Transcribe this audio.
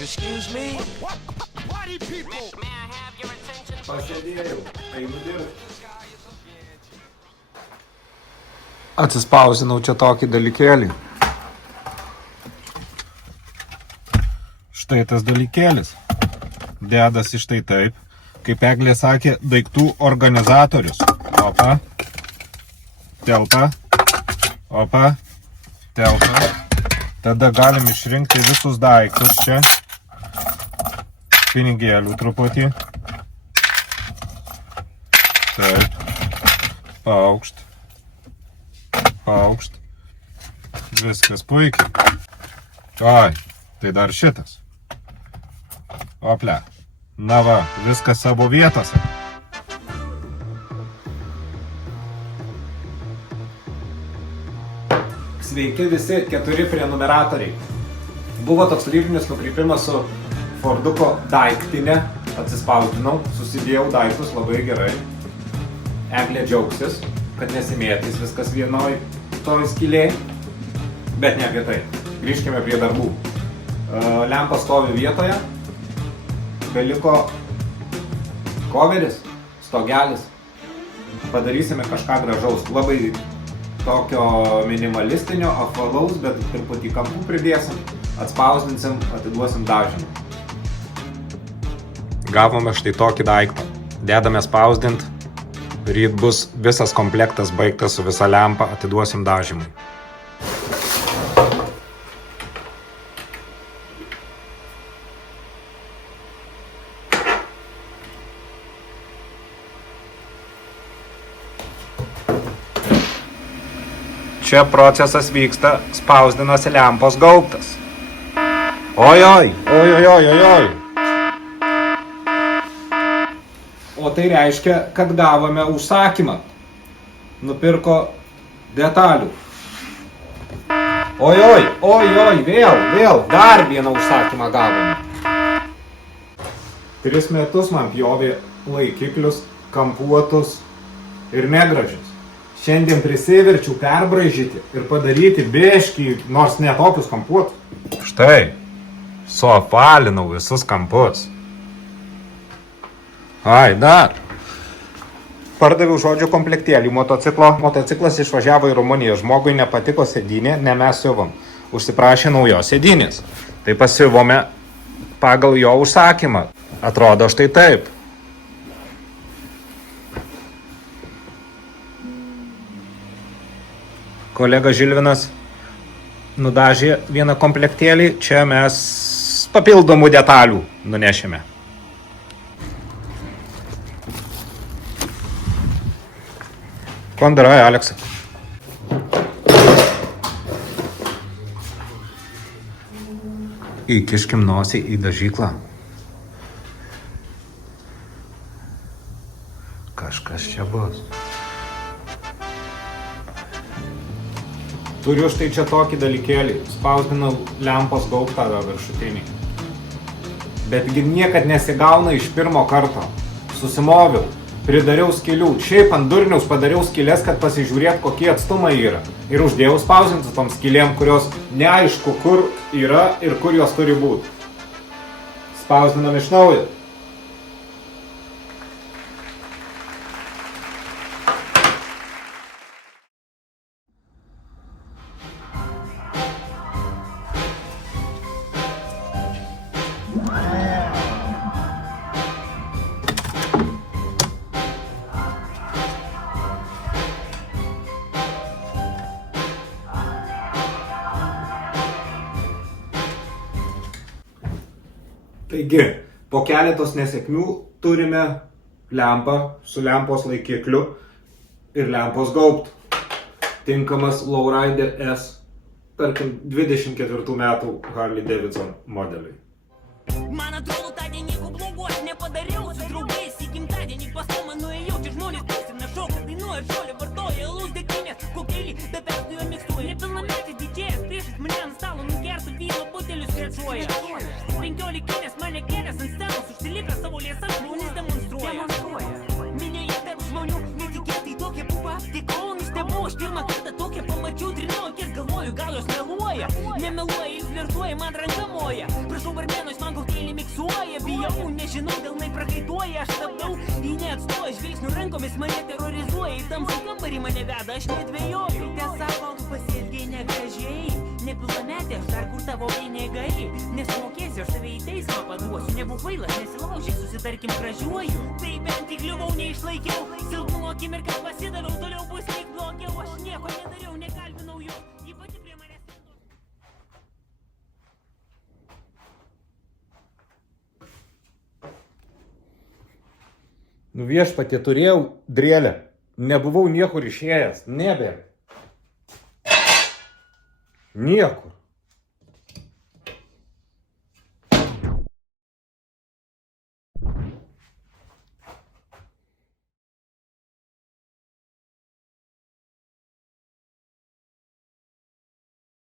Excuse me? Pasėdėjau, einu dirbti. Atsispausinau čia tokį dalykėlį. Štai tas dalykėlis. Dedasi štai taip, kaip Eglė sakė, daiktų organizatorius. Opa, telpa, opa, telpa. Tada galim išrinkti visus daiktus čia. Pinigėlių truputį. Taip. Paaukšt. Paaukšt. Viskas puikiai. Oi, tai dar šitas. Ople. Na va, viskas savo vietose. Sveiki visi 4 prenumeratoriai. Buvo toks lyrinis nukrypimas su Forduko daiktinė. Atsispausdinau, susidėjau daiktus labai gerai. Eglė džiaugsis, kad nesimėtys viskas vienoj toj skylėj. Bet ne apie tai. Grįžkime prie darbų. Lempa stovi vietoje. Beliko koveris, stogelis. Padarysime kažką gražaus. Labai tokio minimalistinio, apvalaus, bet truputį kampų pridėsim. Atspausdinsim, atiduosim dažymą. Gavome štai tokį daiktą. Dedame spausdint. Ryt bus visas komplektas baigtas su visa lempa, atiduosim dažymui. Čia procesas vyksta, spausdinasi lempos gaubtas. Ojoj, ojoj. O tai reiškia, kad gavome užsakymą. Nupirko detalių. Ojoj, vėl, dar vieną užsakymą gavome. 3 metus man pjovė laikiklius, kampuotus ir negražius. Šiandien prisiverčiau perbraižyti ir padaryti biškį, nors ne tokius kampuotus. Štai, suapvalinau visus kampus. Ai, dar. Pardaviau žodžio komplektėlį motociklo. Motociklas išvažiavo į Rumuniją. Žmogui nepatiko sėdynė, ne mes siuvom. Užsiprašė naujos sėdynės. Tai pasiuvome pagal jo užsakymą. Atrodo štai taip. Kolega Žilvinas nudažė vieną komplektėlį. Čia mes papildomų detalių nunešėme. Kon darai, Aleksai? Įkiškim nosį į dažyklą. Kažkas čia bus. Turiu štai čia tokį dalykėlį. Spausdinau lempos gaubtą viršutinį. Betgi niekad nesigauna iš pirmo karto. Susimoviau. Pridariau skylių. Šiaip ant durniaus padariau skylės, kad pasižiūrėt, kokie atstumai yra. Ir uždėjau spausdinti tom skylėm, kurios neaišku, kur yra ir kur jos turi būti. Spausdinam iš naujo. Taigi, po keletos nesėkmių turime lempą su lempos laikikliu ir lempos gaubtu. Tinkamas Lowrider S, tarkim, 24 metų Harley Davidson modeliui. Man atrodo, tą nieko blogo aš nepadariau. Su draugais į gimtadienį pas tomą nuėjau. Čia žmonės pasina šoka, dainuoja, šolė vartoja, alus degtinės, kokailį, be perstujo miksuoja. Nepilnametis didžėjas priešais mane ant stalo nugertų vyno butelius krečuoja. 15-kinės manekėlės ant scenos užsilipę savo lėsas žmonės demonstruoja. Minioje tarp žmonių netikėtai tokia buvo aptikau, nustebau, aš pirmą kartą tokią pamačiau, trinau akis, galvoju, gal jos meluoja. Nemeluoja, jis flirtuoja, man ranka moja. Prašau, barmeno, iš man terrorizuoja, bijau, nežinau, dėl neprakaituoja, aš stabdau, į neatstoja, žvilgsnių rankomis mane terrorizuoja, į tamsų kambarį mane veda, aš nedvėjoju. Tiesa, kol tu pasielgiai negražiai, nepilnametė, aš dar kur tavo pinigai, nesumokėsiu, aš tave į teismą paduosiu, nebūk kvailas, nesilaužiai, susitarkim gražiuoju. Tai bent įkliuvau, neišlaikiau, silpnumo akimirką pasidaviau, toliau bus lyg blogiau, aš nieko nedariau, nekalbinau jo, ji pati prie manęs. Nu viešpatie, turėjau drėlę, nebuvau niekur išėjęs, nebėr. Niekur.